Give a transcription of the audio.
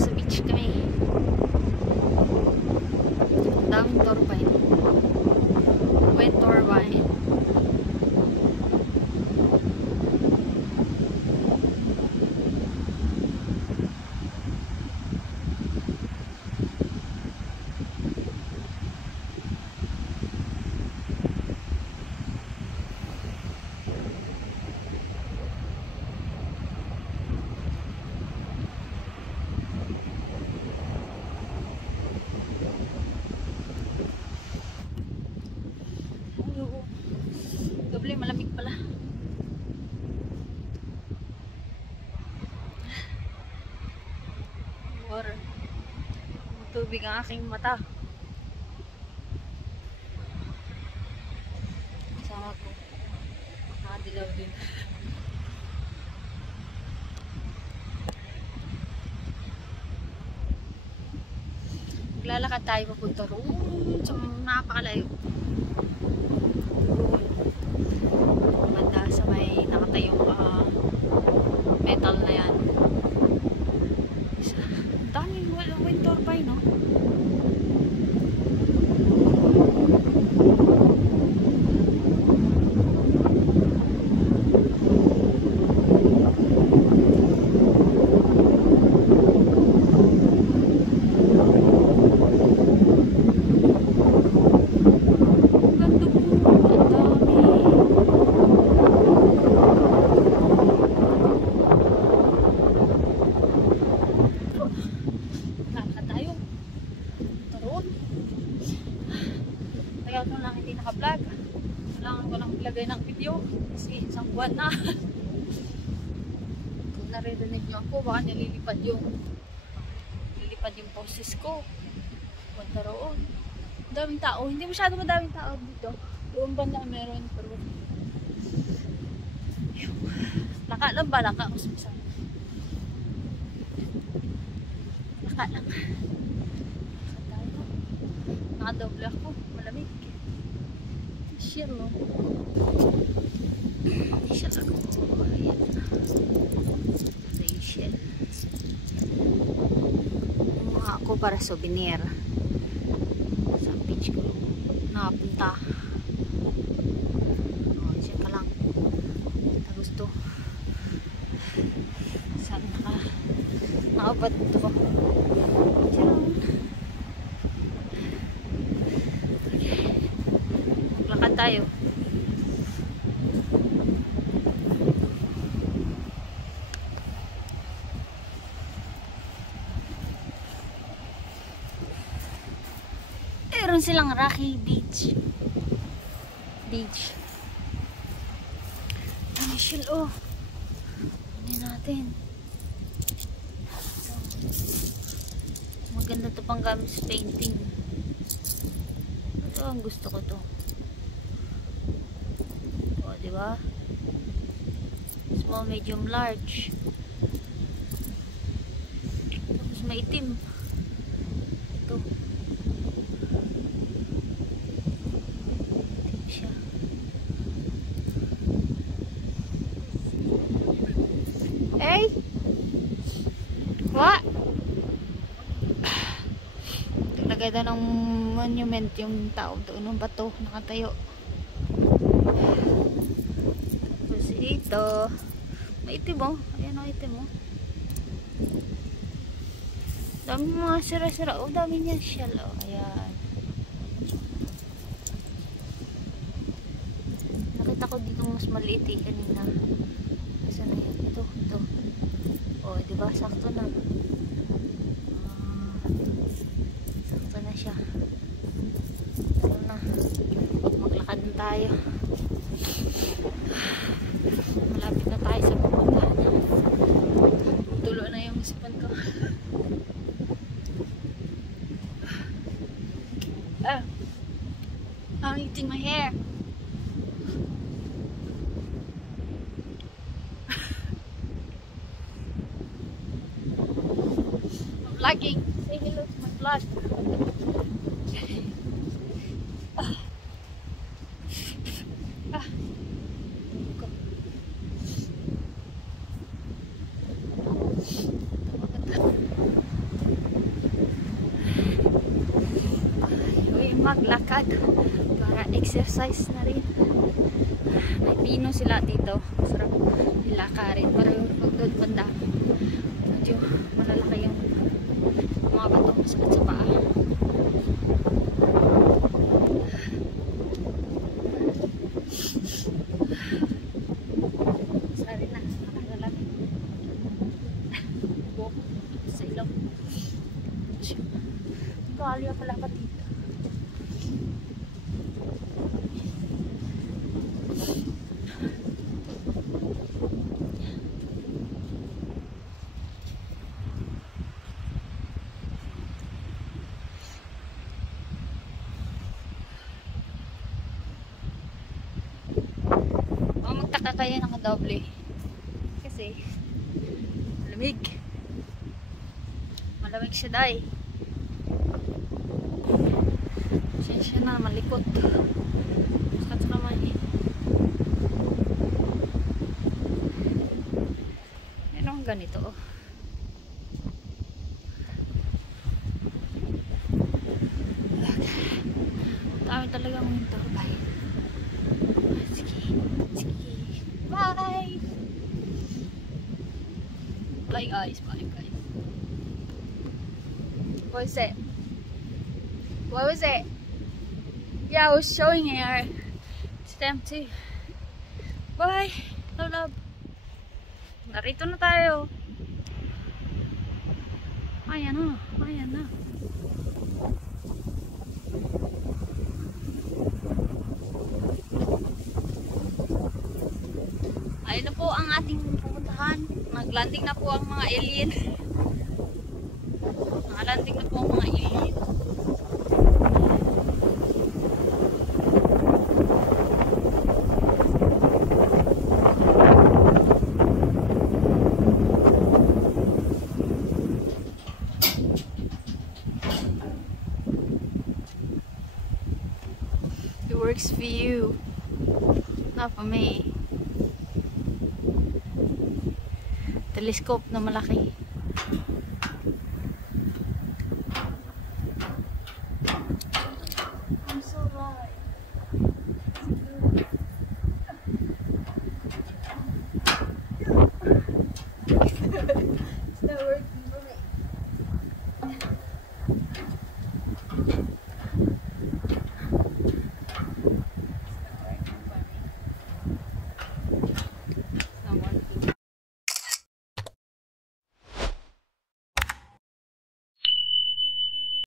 Sa beach kami. Ang daming turbine. Wind turbine. Doble, malamig pala. Water. Tubig ang aking mata. Kasama ko. Nakadilaw din. Maglalakad tayo papunta roon sa napakalayo. Banda sa may nakatayong metal na yan. Ang daming wind turbine, no? Tagal ko lang hindi naka-vlog. Kailangan ko lang ilagay ng video kasi isang buwan na. Kung naririnig nyo ako, baka nililipad yung boses ko. Punta roon. Daming tao. Hindi masyado madaming tao dito. Doon banda meron. Pero laka lang ba? Laka. Laka lang. Nakadoble ako. Malamig. Shell, no? Shell ako. Ayan. Ito yung shell. Mga ako para souvenir. Sa beach ko nakapunta. Siya ka lang. Ito gusto. Saan nakabad ito ko. Siya lang. Maglakad tayo. Meron silang Rocky Beach. Ano siya, oh. Ano natin? Ito. Maganda to pang gamit sa painting. Ito ang gusto ko to. O, diba? Small, medium, large. Tapos maitim. Ito. Hey! What? Naglagay daw ng monument yung tao doon ng bato nakatayo. Tapos ito maitim, oh. Ayan, oh, itim, oh. Dami mga sira-sira, oh. Dami niyan shell, oh. Ayan. Nakita ko dito mas maliit, eh, kanina. Saan na yan? Ito. Oh, diba? Sakto na. Sakto na siya. Sakto na. Maglakad na tayo. Malapit na tayo sa pupuntahan. Tulo na yung isipan ko. I'm eating my hair. Vlogging. Say hello to my vlog. maglakad para exercise na rin. May pino sila dito, sarap ilakarin. Pero yung pag doon banda, medyo malalaki yung mga bato, masakit sa paa. Sorry na, nakakalamig. Walk sa ilong. Kalya pala pa dito. Magtaka kayo nakadoble kasi malamig siya dahil siya na malikot sakat sa kamay. Meron ganito oh. Dami talagang winter. Bye. Bye! Bye guys, bye guys. What was it? What was it? Yeah, I was showing her. It's them too. Bye! Love. Narito na tayo. Ayan na. Ayun na po ang ating pupuntahan. Naglanding na po ang mga alien. Nakalanding na po ang mga alien. It works for you, not for me. Telescope na malaki.